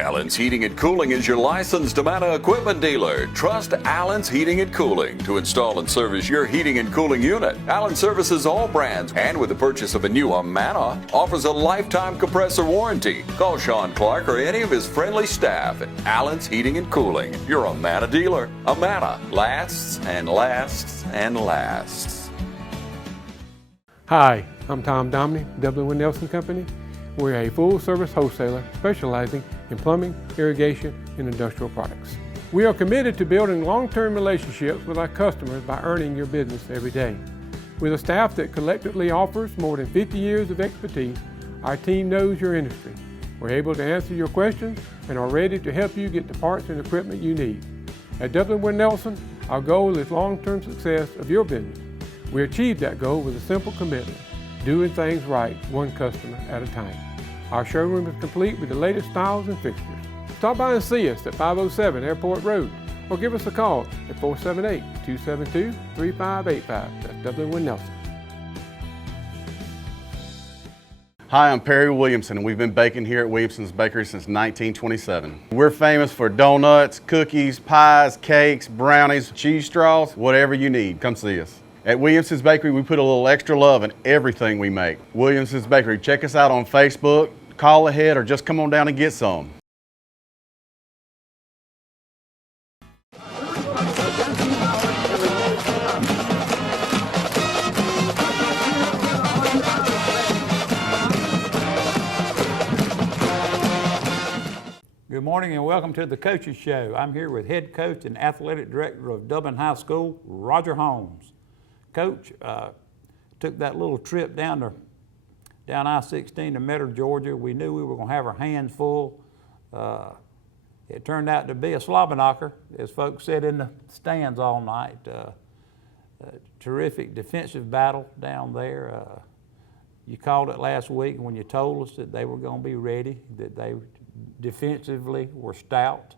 Allen's Heating and Cooling is your licensed Amana equipment dealer. Trust Allen's Heating and Cooling to install and service your heating and cooling unit. Allen services all brands, and with the purchase of a new Amana, offers a lifetime compressor warranty. Call Sean Clark or any of his friendly staff at Allen's Heating and Cooling, your Amana dealer. Amana lasts and lasts and lasts. Hi, I'm Tom Domney, Dublin Nelson Company. We're a full-service wholesaler specializing in plumbing, irrigation, and industrial products. We are committed to building long-term relationships with our customers by earning your business every day. With a staff that collectively offers more than 50 years of expertise, our team knows your industry. We're able to answer your questions and are ready to help you get the parts and equipment you need. At Dublin Nelson, our goal is long-term success of your business. We achieve that goal with a simple commitment: doing things right, one customer at a time. Our showroom is complete with the latest styles and fixtures. Stop by and see us at 507 Airport Road or give us a call at 478-272-3585. That's Dublin Nelson. Hi, I'm Perry Williamson, and we've been baking here at Williamson's Bakery since 1927. We're famous for donuts, cookies, pies, cakes, brownies, cheese straws, whatever you need, come see us. At Williamson's Bakery, we put a little extra love in everything we make. Williamson's Bakery, check us out on Facebook, call ahead, or just come on down and get some. Good morning and welcome to the Coaches Show. I'm here with head coach and athletic director of Dublin High School, Roger Holmes. Coach, took that little trip down I-16 to Metter, Georgia. We knew we were going to have our hands full. It turned out to be a slobber knocker, as folks said in the stands all night. Terrific defensive battle down there. You called it last week when you told us that they were going to be ready, that they defensively were stout.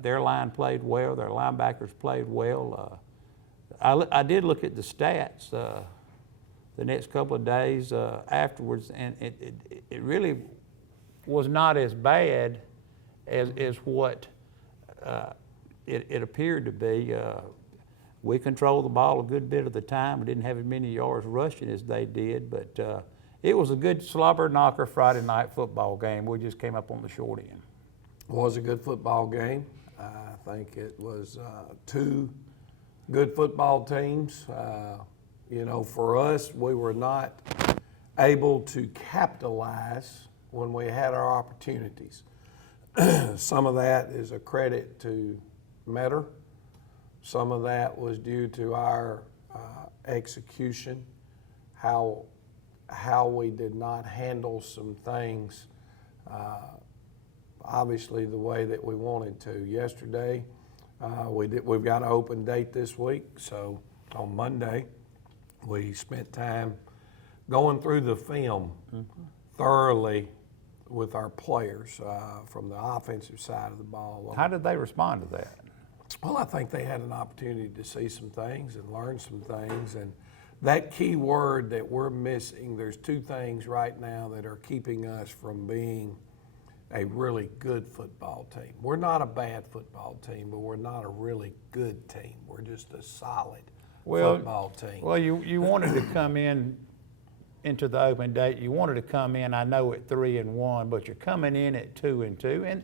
Their line played well, their linebackers played well. I did look at the stats the next couple of days afterwards, and it really was not as bad as what it appeared to be. We controlled the ball a good bit of the time. We didn't have as many yards rushing as they did, but it was a good slobber knocker Friday night football game. We just came up on the short end. It was a good football game. I think it was two good football teams. You know, for us, we were not able to capitalize when we had our opportunities. Some of that is a credit to Metter. Some of that was due to our execution, how we did not handle some things obviously the way that we wanted to. Yesterday, we've got an open date this week, so on Monday, we spent time going through the film thoroughly with our players from the offensive side of the ball. How did they respond to that? Well, I think they had an opportunity to see some things and learn some things. And that key word that we're missing, there's two things right now that are keeping us from being a really good football team. We're not a bad football team, but we're not a really good team. We're just a solid football team. Well, you wanted to come into the open date. You wanted to come in, I know, at 3-1, but you're coming in at 2-2.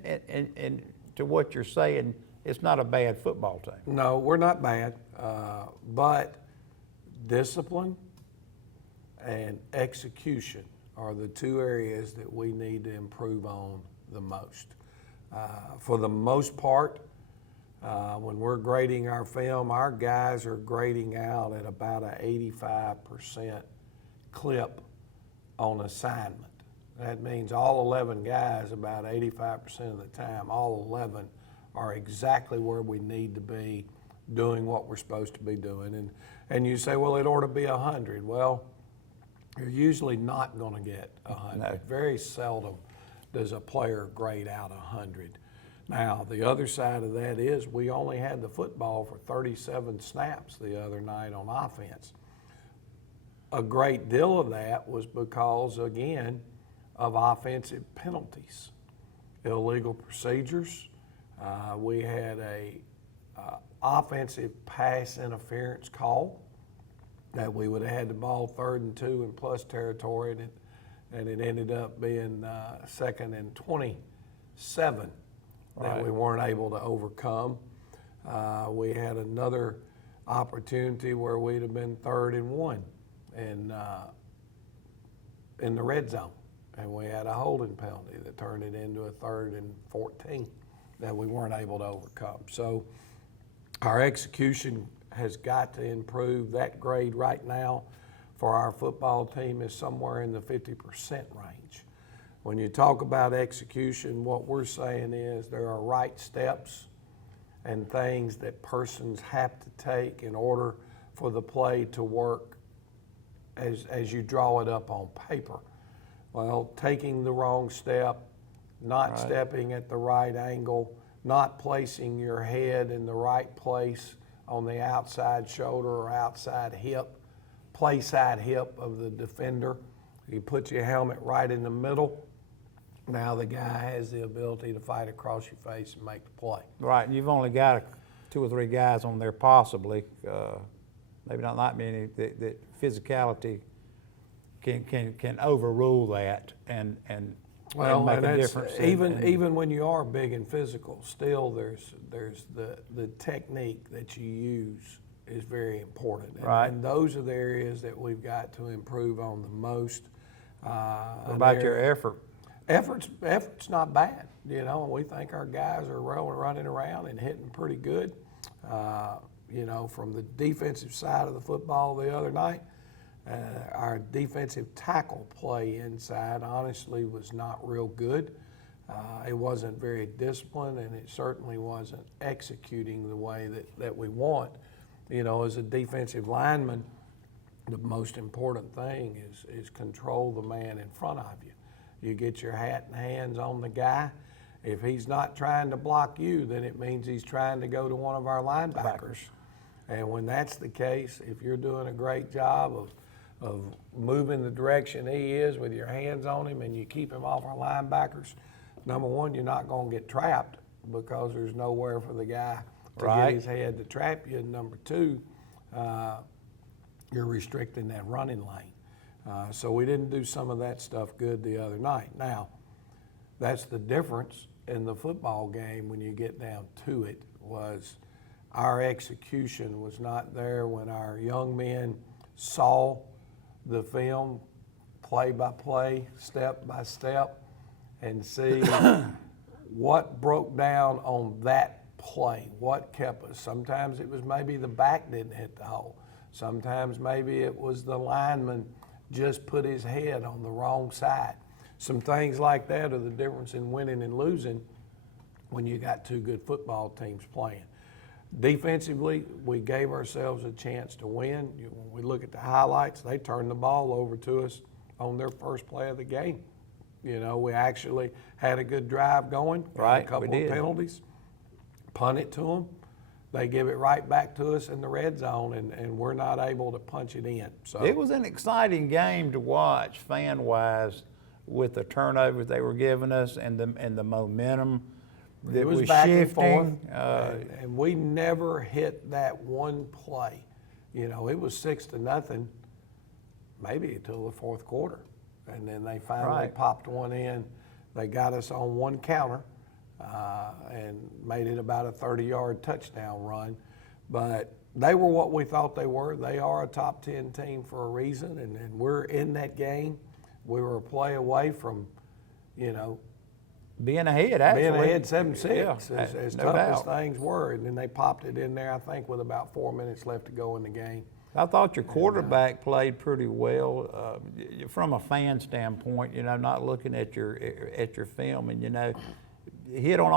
And to what you're saying, it's not a bad football team. No, we're not bad, but discipline and execution are the two areas that we need to improve on the most. For the most part, when we're grading our film, our guys are grading out at about an 85% clip on assignment. That means all 11 guys, about 85% of the time, all 11 are exactly where we need to be doing what we're supposed to be doing. And you say, well, it ought to be 100. Well, you're usually not going to get 100. No. Very seldom does a player grade out 100. Now, the other side of that is we only had the football for 37 snaps the other night on offense. A great deal of that was because, again, of offensive penalties. illegal procedures. We had a offensive pass interference call that we would have had the ball 3rd and 2 in plus territory, and it ended up being 2nd and 27 that we weren't able to overcome. We had another opportunity where we'd have been 3rd and 1 in the red zone, and we had a holding penalty that turned it into a 3rd and 14 that we weren't able to overcome. So our execution has got to improve. That grade right now for our football team is somewhere in the 50% range. When you talk about execution, what we're saying is there are right steps and things that persons have to take in order for the play to work as you draw it up on paper. Well, taking the wrong step, not stepping at the right angle, not placing your head in the right place on the outside shoulder or outside hip, play side hip of the defender. You put your helmet right in the middle. Now the guy has the ability to fight across your face and make the play. Right, and you've only got 2 or 3 guys on there possibly, maybe not that many, that physicality can overrule that and make a difference. Even when you are big and physical, still there's the technique that you use is very important. And those are the areas that we've got to improve on the most. What about your effort? Effort's not bad, you know, and we think our guys are running around and hitting pretty good. You know, from the defensive side of the football the other night, our defensive tackle play inside honestly was not real good. It wasn't very disciplined, and it certainly wasn't executing the way that we want. You know, as a defensive lineman, the most important thing is control the man in front of you. You get your hat and hands on the guy. If he's not trying to block you, then it means he's trying to go to one of our linebackers. And when that's the case, if you're doing a great job of moving the direction he is with your hands on him and you keep him off our linebackers, number one, you're not going to get trapped because there's nowhere for the guy to get his head to trap you. And number two, you're restricting that running lane. So we didn't do some of that stuff good the other night. Now, that's the difference in the football game when you get down to it, was our execution was not there when our young men saw the film play by play, step by step, and see what broke down on that play, what kept us. Sometimes it was maybe the back didn't hit the hole. Sometimes maybe it was the lineman just put his head on the wrong side. Some things like that are the difference in winning and losing when you got 2 good football teams playing. Defensively, we gave ourselves a chance to win. When we look at the highlights, they turned the ball over to us on their first play of the game. You know, we actually had a good drive going, a couple of penalties, punt it to them. They give it right back to us in the red zone, and we're not able to punch it in. So it was an exciting game to watch fan-wise with the turnovers they were giving us and the momentum that was back shifting. And forth, and we never hit that one play. You know, it was 6-0, maybe until the fourth quarter, and then they finally popped one in. They got us on one counter. And made it about a 30-yard touchdown run. But they were what we thought they were. They are a top 10 team for a reason, and we're in that game. We were a play away from, you know, being ahead, actually. Being ahead 7-6, Yeah, as no tough doubt. as things were. And then they popped it in there, I think, with about 4 minutes left to go in the game. I thought your quarterback played pretty well from a fan standpoint, you know, not looking at your film, and, you know, hit on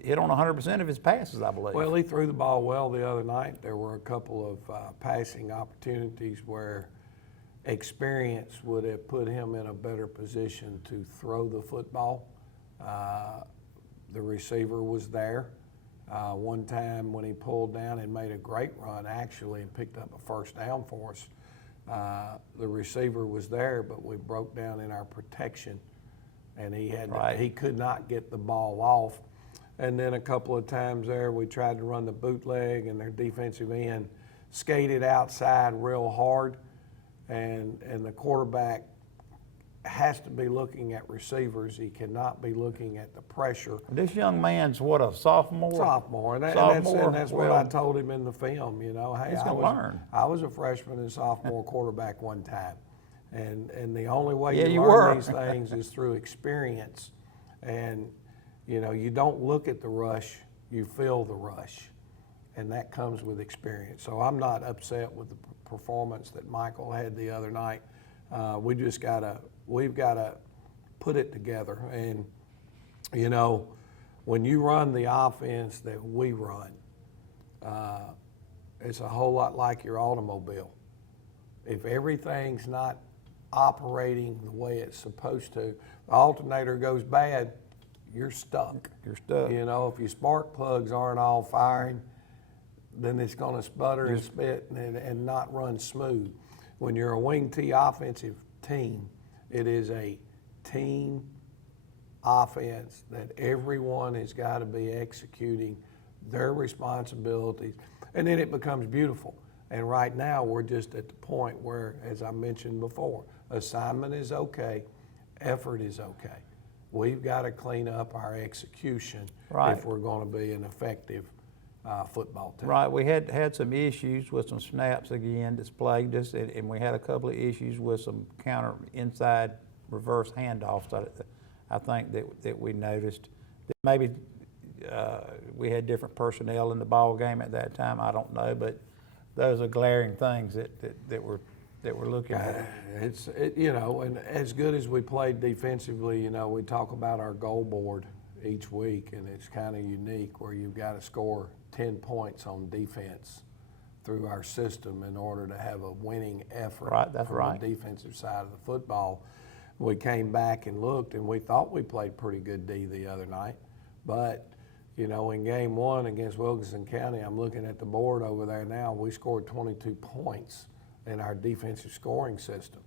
100% of his passes, I believe. Well, he threw the ball well the other night. There were a couple of passing opportunities where experience would have put him in a better position to throw the football. The receiver was there. One time when he pulled down and made a great run, actually, and picked up a first down for us, the receiver was there, but we broke down in our protection. and he had Right. he could not get the ball off. And then a couple of times there, we tried to run the bootleg, and their defensive end skated outside real hard, and the quarterback has to be looking at receivers. He cannot be looking at the pressure. This young man's what, a sophomore? Sophomore, and Sophomore? that's what I told him in the film. You know, hey, He's gonna learn. I was a freshman and sophomore quarterback one time, and the only way Yeah, you you learn were. these things is through experience. And you know, you don't look at the rush, you feel the rush, and that comes with experience. So I'm not upset with the performance that Michael had the other night. We've gotta put it together. And you know, when you run the offense that we run, it's a whole lot like your automobile. If everything's not operating the way it's supposed to, the alternator goes bad, you're stuck. You're stuck. You know, if your spark plugs aren't all firing, then it's going to sputter and spit and not run smooth. When you're a wing T offensive team, it is a team offense that everyone has got to be executing their responsibilities, and then it becomes beautiful. And right now, we're just at the point where, as I mentioned before, assignment is okay, effort is okay. We've got to clean up our execution if we're going to be an effective football team. Right, we had some issues with some snaps again that's plagued us, and we had a couple of issues with some counter inside reverse handoffs that I think that we noticed. That maybe we had different personnel in the ball game at that time, I don't know, but those are glaring things that we're looking at. You know, and as good as we played defensively, you know, we talk about our goal board each week, and it's kind of unique where you've got to score 10 points on defense through our system in order to have a winning effort from the defensive side of the football. We came back and looked, and we thought we played pretty good D the other night, but you know, in game one against Wilkinson County, I'm looking at the board over there now, we scored 22 points in our defensive scoring system.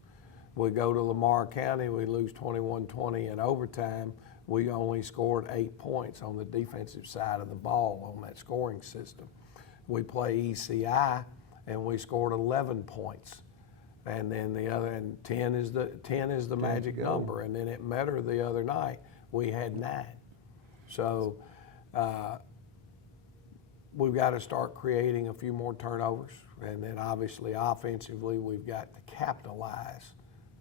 We go to Lamar County, we lose 21-20 in overtime. We only scored 8 points on the defensive side of the ball on that scoring system. We play ECI, and we scored 11 points. And then the other, and 10 is the magic number. And then at Metter the other night, we had 9. So we've got to start creating a few more turnovers. And then obviously offensively, we've got to capitalize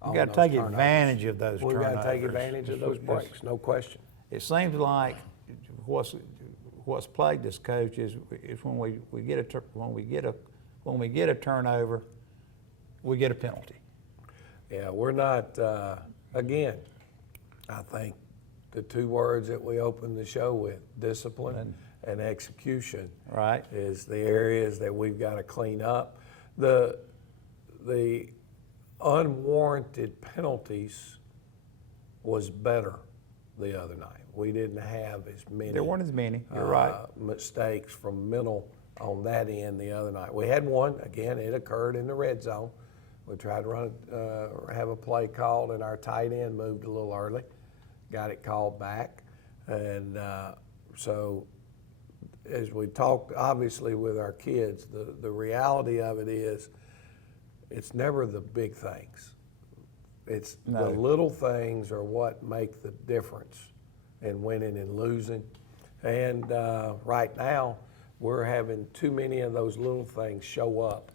on We've got to take advantage of those turnovers. We've got to take advantage of those breaks, no question. It seems like what's plagued us, Coach, is when we get a turnover, we get a penalty. Yeah, we're not. Again, I think the two words that we opened the show with, discipline and execution, right, is the areas that we've got to clean up. The unwarranted penalties was better the other night. We didn't have as many. There weren't as many. You're right. Mistakes from mental on that end the other night. We had one. Again, it occurred in the red zone. We tried to have a play called, and our tight end moved a little early. Got it called back, and so as we talked, obviously with our kids, the reality of it is, it's never the big things. It's the little things are what make the difference in winning and losing. And right now, we're having too many of those little things show up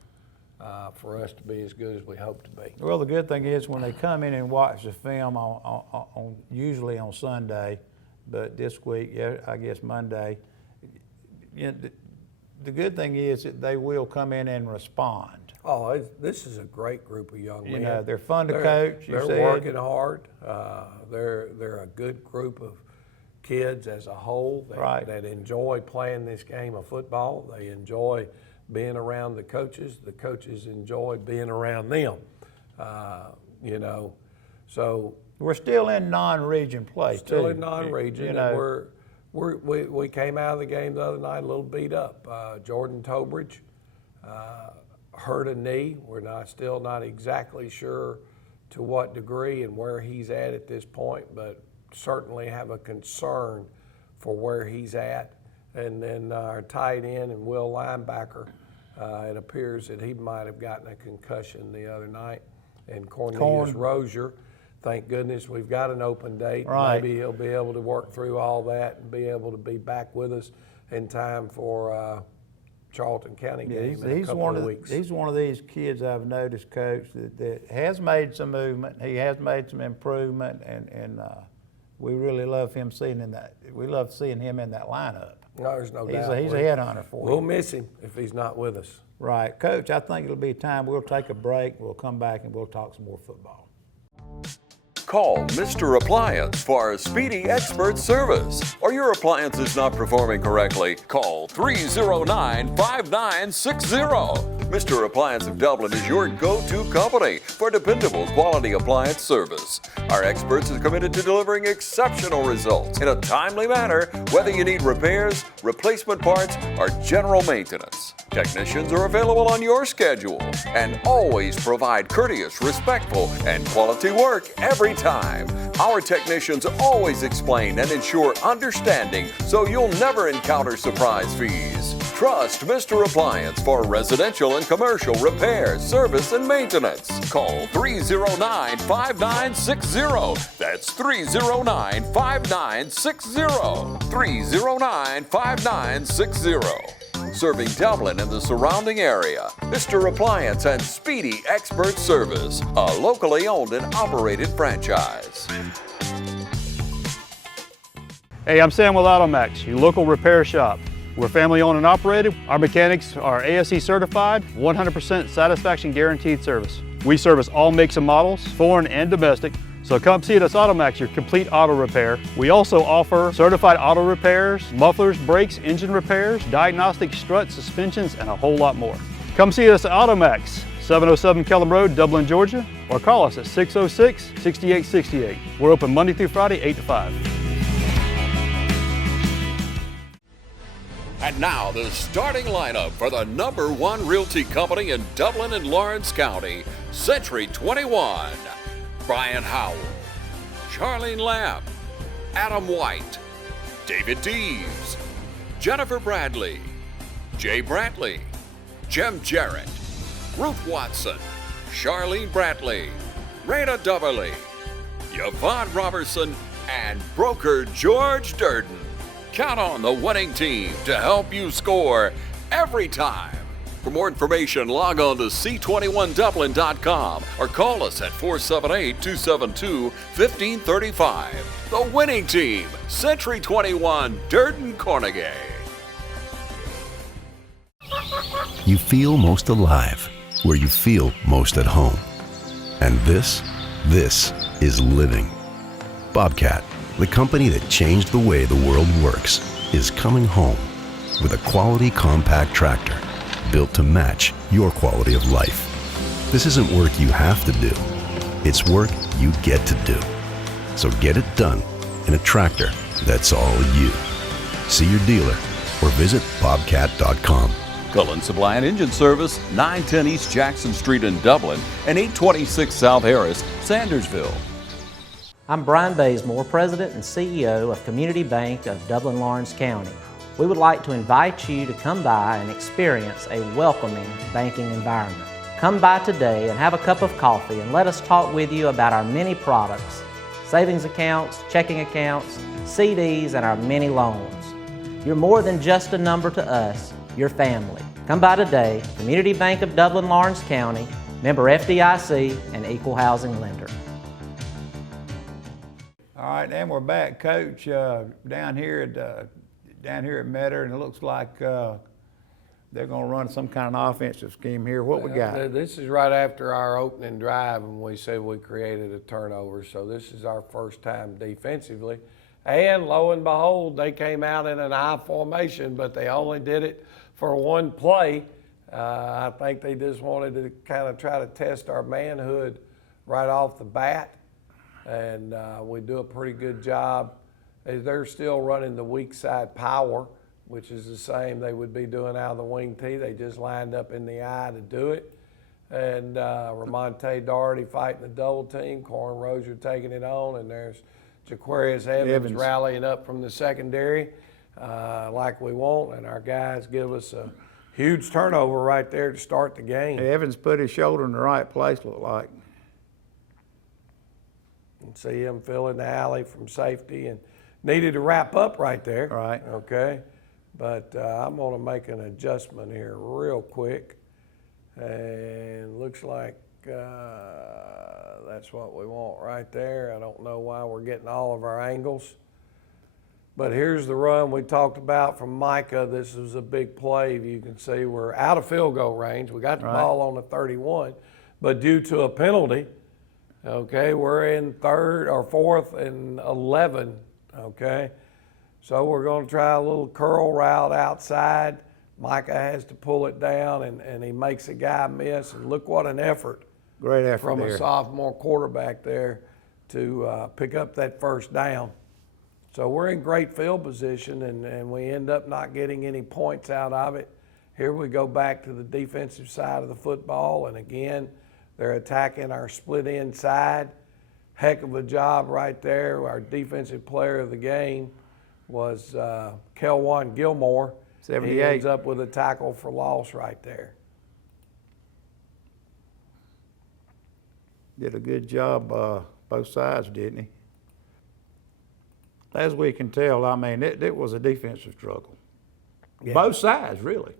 for us to be as good as we hope to be. Well, the good thing is when they come in and watch the film on usually on Sunday, but this week, yeah, I guess Monday, you know, the good thing is that they will come in and respond. Oh, this is a great group of young men. You know, they're fun to coach. They're working hard. They're a good group of kids as a whole that enjoy playing this game of football. They enjoy being around the coaches. The coaches enjoy being around them. You know, so we're still in non-region play. Still in non-region, you know, and we came out of the game the other night a little beat up. Jordan Tobridge hurt a knee. We're still not exactly sure to what degree and where he's at this point, but certainly have a concern for where he's at. And then our tight end and Will linebacker, it appears that he might have gotten a concussion the other night. And Cornelius Rozier, thank goodness we've got an open date. Right. Maybe he'll be able to work through all that and be able to be back with us in time for Charlton County game in a couple of weeks. He's one of these kids I've noticed, Coach, that has made some movement. He has made some improvement, and we really love him seeing in that. We love seeing him in that lineup. No, there's no doubt. He's a headhunter for you. We'll miss him if he's not with us. Right. Coach, I think it'll be time we'll take a break. We'll come back and we'll talk some more football. Call Mr. Appliance for a speedy expert service. Or your appliance is not performing correctly, call 309-5960. Mr. Appliance of Dublin is your go-to company for dependable quality appliance service. Our experts are committed to delivering exceptional results in a timely manner, whether you need repairs, replacement parts, or general maintenance. Technicians are available on your schedule and always provide courteous, respectful, and quality work every time. Our technicians always explain and ensure understanding so you'll never encounter surprise fees. Trust Mr. Appliance for residential and commercial repair, service, and maintenance. Call 309-5960. That's 309-5960. 309-5960. Serving Dublin and the surrounding area. Mr. Appliance and Speedy Expert Service, a locally owned and operated franchise. Hey, I'm Sam with Automax, your local repair shop. We're family owned and operated. Our mechanics are ASE certified, 100% satisfaction guaranteed service. We service all makes and models, foreign and domestic. So come see us at Automax, your complete auto repair. We also offer certified auto repairs, mufflers, brakes, engine repairs, diagnostic struts, suspensions, and a whole lot more. Come see us at Automax, 707 Kellum Road, Dublin, Georgia, or call us at 606-6868. We're open Monday through Friday, 8 to 5. And now the starting lineup for the #1 realty company in Dublin and Lawrence County, Century 21. Brian Howell, Charlene Lamb, Adam White, David Deves, Jennifer Bradley, Jay Brantley, Jim Jarrett, Ruth Watson, Charlene Brantley, Raina Dubberly, Yvonne Robertson, and broker George Durden. Count on the winning team to help you score every time. For more information, log on to c21dublin.com or call us at 478-272-1535. The winning team, Century 21, Durden Cornegay. You feel most alive where you feel most at home. And this is living. Bobcat, the company that changed the way the world works, is coming home with a quality compact tractor built to match your quality of life. This isn't work you have to do. It's work you get to do. So get it done in a tractor that's all you. See your dealer or visit bobcat.com. Cullen Supply and Engine Service, 910 East Jackson Street in Dublin and 826 South Harris, Sandersville. I'm Brian Bazemore, President and CEO of Community Bank of Dublin Lawrence County. We would like to invite you to come by and experience a welcoming banking environment. Come by today and have a cup of coffee and let us talk with you about our many products, savings accounts, checking accounts, CDs, and our many loans. You're more than just a number to us, you're family. Come by today, Community Bank of Dublin Lawrence County, member FDIC, and equal housing lender. All right, and we're back, Coach, down here at Metter, and it looks like they're going to run some kind of offensive scheme here. What we got? This is right after our opening drive, and we said we created a turnover. So this is our first time defensively. And lo and behold, they came out in an I formation, but they only did it for one play. I think they just wanted to kind of try to test our manhood right off the bat. And we do a pretty good job. They're still running the weak side power, which is the same they would be doing out of the wing tee. They just lined up in the eye to do it. And Ramonte Doherty fighting the double team, Corin Rozier taking it on, and there's Jaquarius Evans rallying up from the secondary like we want, and our guys give us a huge turnover right there to start the game. Evans put his shoulder in the right place, looked like. And see him filling the alley from safety and needed to wrap up right there. Right. Okay. But I'm going to make an adjustment here real quick. And looks like that's what we want right there. I don't know why we're getting all of our angles. But here's the run we talked about from Micah. This is a big play. You can see we're out of field goal range. We got the ball on the 31, but due to a penalty, okay, we're in third or fourth and 11, okay? So we're going to try a little curl route outside. Micah has to pull it down, and he makes a guy miss. And look what an effort. Great effort from there. A sophomore quarterback there to pick up that first down. So we're in great field position, and we end up not getting any points out of it. Here we go back to the defensive side of the football, and again, they're attacking our split inside. Heck of a job right there. Our defensive player of the game was Kelwan Gilmore. 78. He ends up with a tackle for loss right there. Did a good job, both sides, didn't he? As we can tell, I mean, it was a defensive struggle. Yeah. Both sides, really.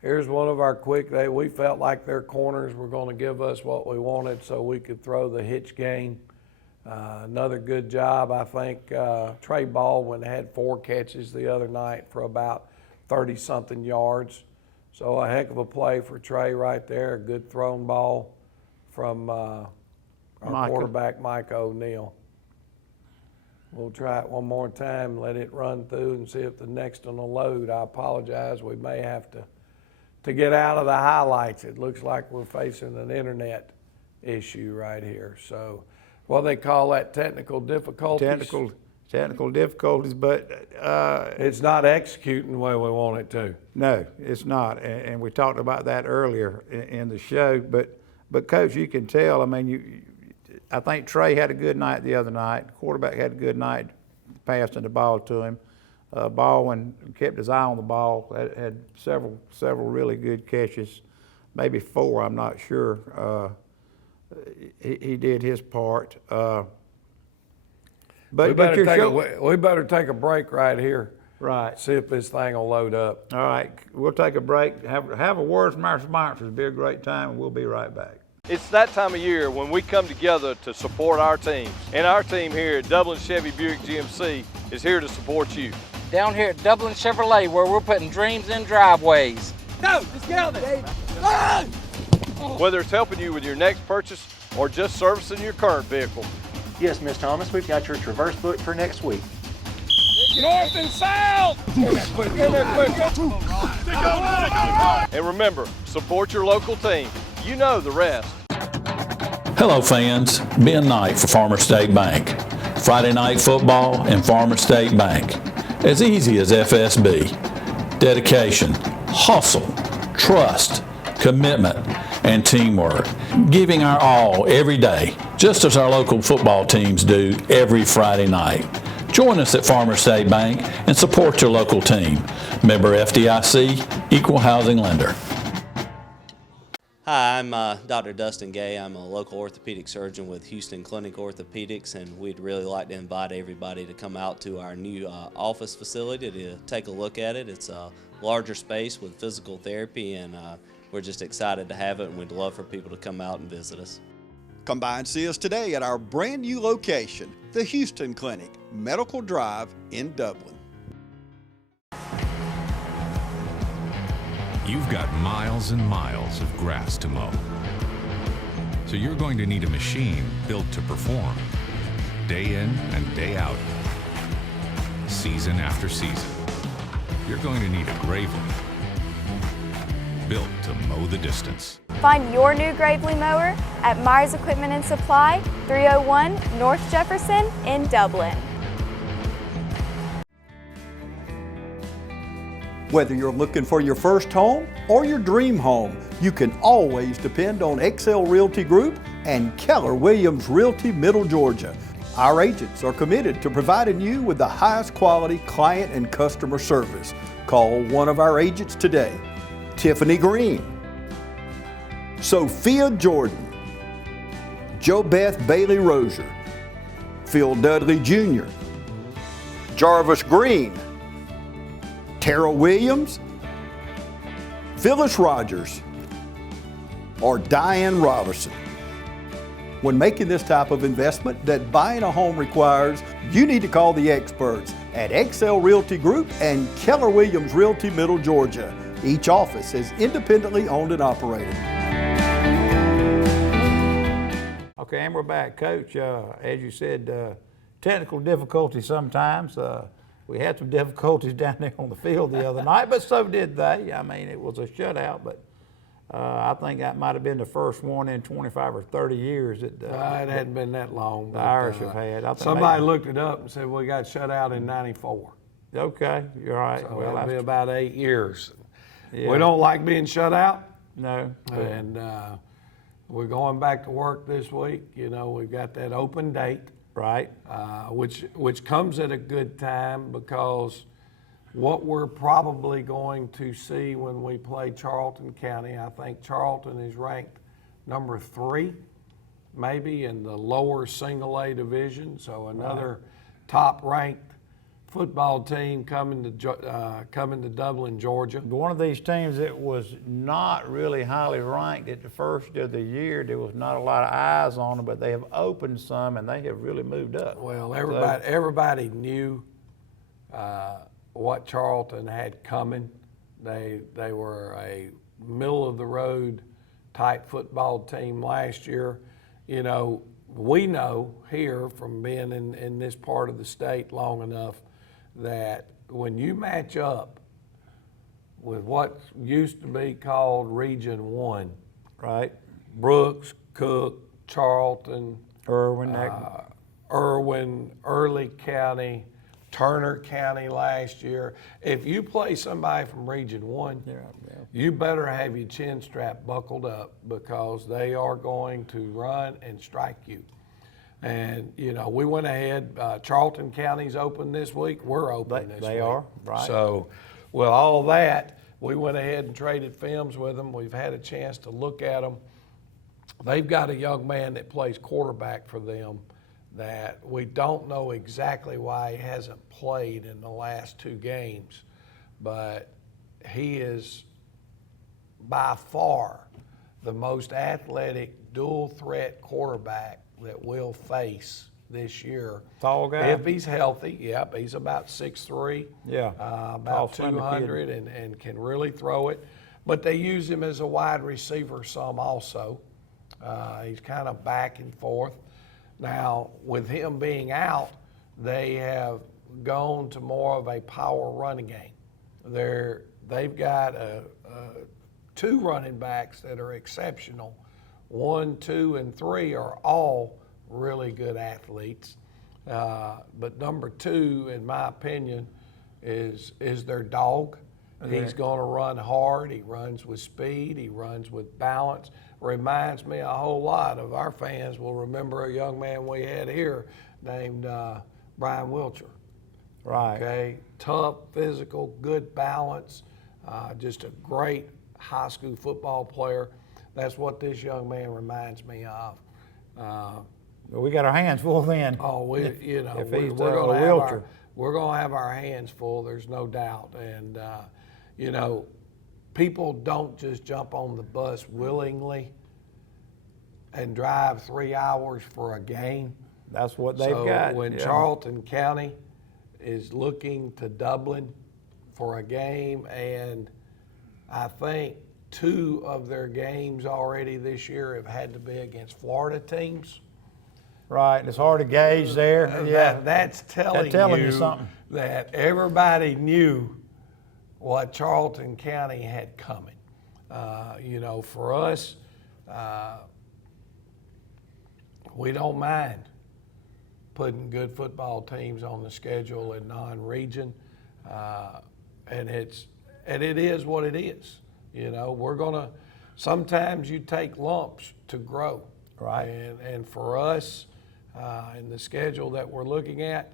Here's one of our quick, we felt like their corners were going to give us what we wanted so we could throw the hitch game. Another good job, I think. Trey Baldwin had 4 catches the other night for about 30-something yards. So a heck of a play for Trey right there. A good thrown ball from our quarterback, Micah O'Neill. We'll try it one more time, let it run through and see if the next one will load. I apologize. We may have to get out of the highlights. It looks like we're facing an internet issue right here. So what they call that, technical difficulties? Technical difficulties, but it's not executing the way we want it to. No, it's not, and we talked about that earlier in the show. But Coach, you can tell. I mean, I think Trey had a good night the other night. The quarterback had a good night, passing the ball to him. Baldwin kept his eye on the ball. Had several really good catches, maybe 4. I'm not sure. He did his part. But we better take a break right here. Right. See if this thing will load up. All right, we'll take a break. Have a word from our sponsors. It'll be a great time, and we'll be right back. It's that time of year when we come together to support our teams. And our team here at Dublin Chevy Buick GMC is here to support you. Down here at Dublin Chevrolet, where we're putting dreams in driveways. Go, let's get on there. Whether it's helping you with your next purchase or just servicing your current vehicle. Yes, Miss Thomas, we've got your Traverse book for next week. North and south! And remember, support your local team. You know the rest. Hello fans, Ben Knight for Farmer State Bank. Friday night football and Farmer State Bank. As easy as FSB. Dedication, hustle, trust, commitment, and teamwork. Giving our all every day, just as our local football teams do every Friday night. Join us at Farmer State Bank and support your local team. Member FDIC, Equal Housing Lender. Hi, I'm Dr. Dustin Gay. I'm a local orthopedic surgeon with Houston Clinic Orthopedics, and we'd really like to invite everybody to come out to our new office facility to take a look at it. It's a larger space with physical therapy, and we're just excited to have it, and we'd love for people to come out and visit us. Come by and see us today at our brand new location, the Houston Clinic, Medical Drive in Dublin. You've got miles and miles of grass to mow. So you're going to need a machine built to perform, day in and day out, season after season. You're going to need a Gravely, built to mow the distance. Find your new Gravely mower at Myers Equipment and Supply, 301 North Jefferson in Dublin. Whether you're looking for your first home or your dream home, you can always depend on XL Realty Group and Keller Williams Realty Middle Georgia. Our agents are committed to providing you with the highest quality client and customer service. Call one of our agents today. Tiffany Green, Sophia Jordan, Jo Beth Bailey Rozier, Phil Dudley Jr., Jarvis Green, Tara Williams, Phyllis Rogers, or Diane Robertson. When making this type of investment that buying a home requires, you need to call the experts at Excel Realty Group and Keller Williams Realty Middle Georgia. Each office is independently owned and operated. Okay, and we're back. Coach, as you said, technical difficulties sometimes. We had some difficulties down there on the field the other night, but so did they. I mean, it was a shutout, but I think that might have been the first one in 25 or 30 years that it hadn't been that long. The Irish have had. I think somebody looked it up and said we got shut out in '94. Okay, you're right. So well, that'll be about 8 years. Yeah. We don't like being shut out. No. And we're going back to work this week. You know, we've got that open date. Right. Which comes at a good time because what we're probably going to see when we play Charlton County, I think Charlton is ranked number 3, maybe in the lower single A division. So another top-ranked football team coming to Dublin, Georgia. One of these teams that was not really highly ranked at the first of the year, there was not a lot of eyes on them, but they have opened some and they have really moved up. Well, everybody knew what Charlton had coming. They were a middle of the road type football team last year. You know, we know here from being in this part of the state long enough that when you match up with what used to be called Region 1, right? Brooks, Cook, Charlton, Irwin, Early County, Turner County last year. If you play somebody from Region 1, you better have your chin strap buckled up because they are going to run and strike you. And, you know, we went ahead. Charlton County's open this week. We're open this week. They are, right. So, with all that, we went ahead and traded films with them. We've had a chance to look at them. They've got a young man that plays quarterback for them that we don't know exactly why he hasn't played in the last 2 games, but he is by far the most athletic dual threat quarterback that we'll face this year. Tall guy? If he's healthy, yep, he's about 6'3", about 200 and can really throw it. But they use him as a wide receiver some also. He's kind of back and forth. Now, with him being out, they have gone to more of a power running game. They've got 2 running backs that are exceptional. 1, 2, and 3 are all really good athletes. But number 2, in my opinion, is their dog. Okay. He's going to run hard. He runs with speed. He runs with balance. Reminds me a whole lot of our fans will remember a young man we had here named Brian Wilcher. Right. Okay. Tough, physical, good balance. Just a great high school football player. That's what this young man reminds me of. Well, we got our hands full then. Oh, we're going to have our hands full. There's no doubt. And you know, people don't just jump on the bus willingly and drive 3 hours for a game. That's what they've got. When Charlton County is looking to Dublin for a game, and I think 2 of their games already this year have had to be against Florida teams. Right, and it's hard to gauge there. That's telling you something. That everybody knew what Charlton County had coming. You know, for us, we don't mind putting good football teams on the schedule in non-region, and it is what it is. You know, sometimes you take lumps to grow. Right. And for us, and the schedule that we're looking at,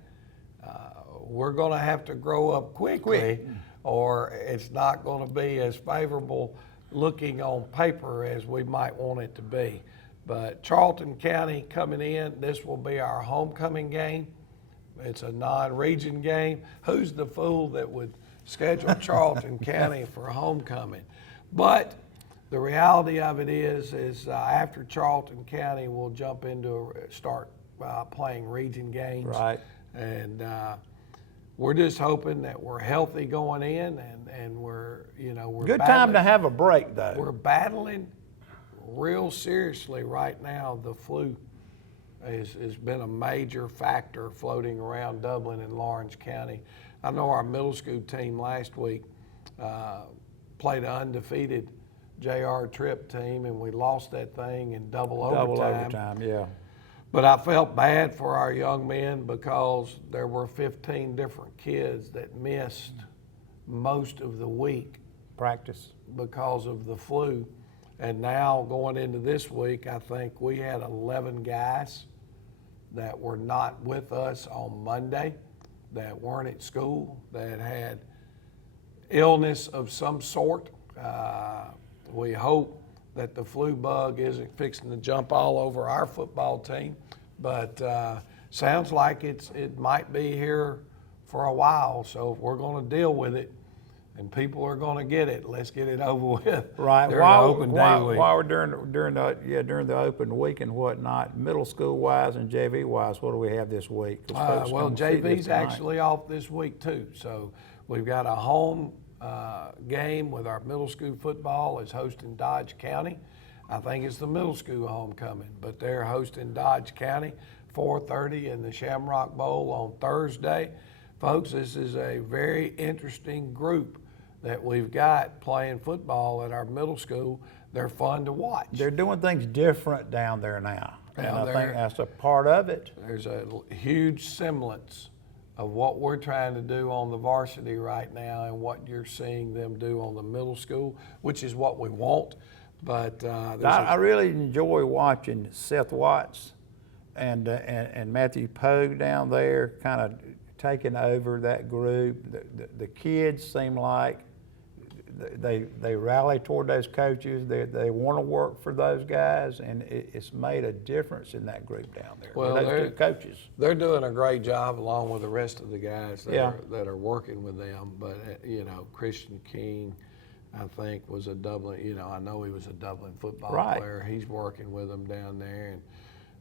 we're going to have to grow up quickly, or it's not going to be as favorable looking on paper as we might want it to be. But Charlton County coming in, this will be our homecoming game. It's a non-region game. Who's the fool that would schedule Charlton County for homecoming? But the reality of it is after Charlton County, we'll jump into start playing region games. Right. And we're just hoping that we're healthy going in, and we're good time to have a break though. We're battling real seriously right now. The flu has been a major factor floating around Dublin and Lawrence County. I know our middle school team last week played an undefeated JR Tripp team, and we lost that thing in double overtime. Yeah. But I felt bad for our young men because there were 15 different kids that missed most of the week practice because of the flu. And now going into this week, I think we had 11 guys that were not with us on Monday, that weren't at school, that had illness of some sort. We hope that the flu bug isn't fixing to jump all over our football team, but sounds like it might be here for a while. So if we're going to deal with it, and people are going to get it, let's get it over with. Right. While we're during the open week and whatnot, middle school wise and JV wise, what do we have this week? Well, JV's actually off this week too. So we've got a home game with our middle school football is hosting Dodge County. I think it's the middle school homecoming, but they're hosting Dodge County, 4:30 in the Shamrock Bowl on Thursday. Folks, this is a very interesting group that we've got playing football at our middle school. They're fun to watch. They're doing things different down there now, and I think that's a part of it. There's a huge semblance of what we're trying to do on the varsity right now and what you're seeing them do on the middle school, which is what we want. But I really enjoy watching Seth Watts and Matthew Pogue down there kind of taking over that group. The kids seem like they rally toward those coaches. They want to work for those guys, and it's made a difference in that group down there. Well, those two coaches. They're doing a great job along with the rest of the guys that are working with them. But Christian King, I think, was a Dublin. I know he was a Dublin football player. He's working with them down there,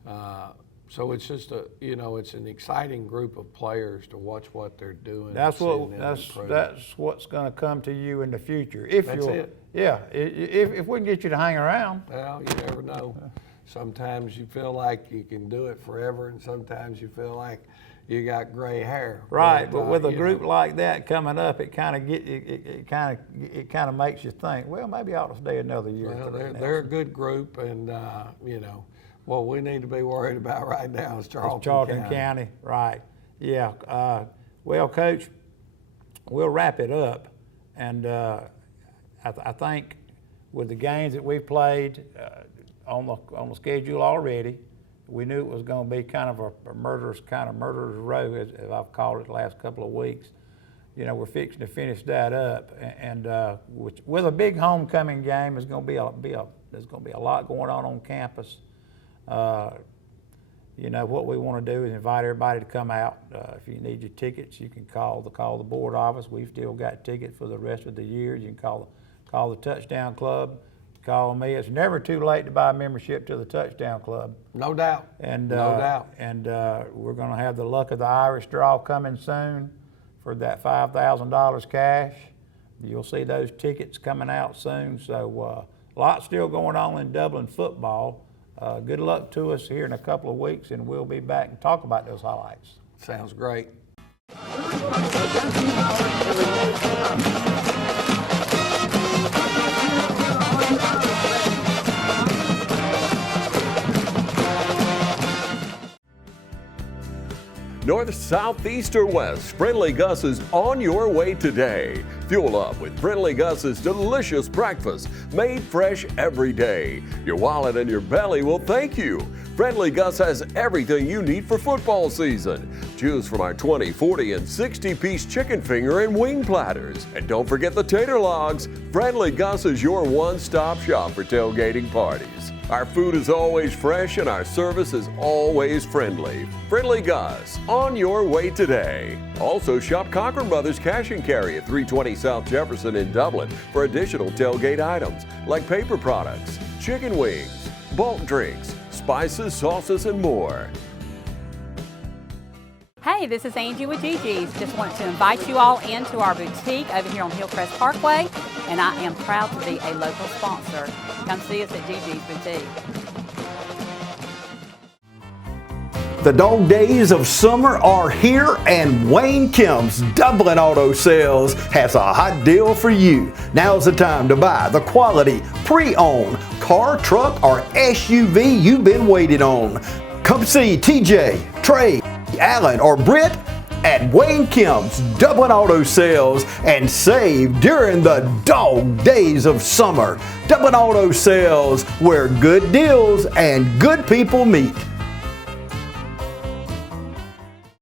and so it's just it's an exciting group of players to watch what they're doing. That's what's going to come to you in the future. That's it. Yeah, if we can get you to hang around. Well, you never know. Sometimes you feel like you can do it forever, and sometimes you feel like you got gray hair. Right, but with a group like that coming up, it kind of makes you think, well, maybe I ought to stay another year. Well, they're a good group, and what we need to be worried about right now is Charlton County. Right. Yeah. Well, Coach, we'll wrap it up, and I think with the games that we've played on the schedule already, we knew it was going to be kind of a murderer's row, as I've called it the last couple of weeks. We're fixing to finish that up, and with a big homecoming game, there's going to be a lot going on campus. What we want to do is invite everybody to come out. If you need your tickets, you can call the board office. We've still got tickets for the rest of the year. You can call the Touchdown Club. Call me. It's never too late to buy a membership to the Touchdown Club. No doubt. And we're going to have the Luck of the Irish draw coming soon for that $5,000 cash. You'll see those tickets coming out soon. So a lot still going on in Dublin football. Good luck to us here in a couple of weeks, and we'll be back and talk about those highlights. Sounds great. North, south, east, or west, Friendly Gus is on your way today. Fuel up with Friendly Gus's delicious breakfast, made fresh every day. Your wallet and your belly will thank you. Friendly Gus has everything you need for football season. Choose from our 20, 40, and 60-piece chicken finger and wing platters. And don't forget the tater logs. Friendly Gus is your one-stop shop for tailgating parties. Our food is always fresh and our service is always friendly. Friendly Gus, on your way today. Also shop Cochran Brothers Cash and Carry at 320 South Jefferson in Dublin for additional tailgate items like paper products, chicken wings, bulk drinks, spices, sauces, and more. Hey, this is Angie with Gigi's. Just want to invite you all into our boutique over here on Hillcrest Parkway, and I am proud to be a local sponsor. Come see us at Gigi's Boutique. The dog days of summer are here, and Wayne Kemp's Dublin Auto Sales has a hot deal for you. Now's the time to buy the quality pre-owned car, truck, or SUV you've been waiting on. Come see TJ, Trey, Alan, or Britt at Wayne Kemp's Dublin Auto Sales and save during the dog days of summer. Dublin Auto Sales, where good deals and good people meet.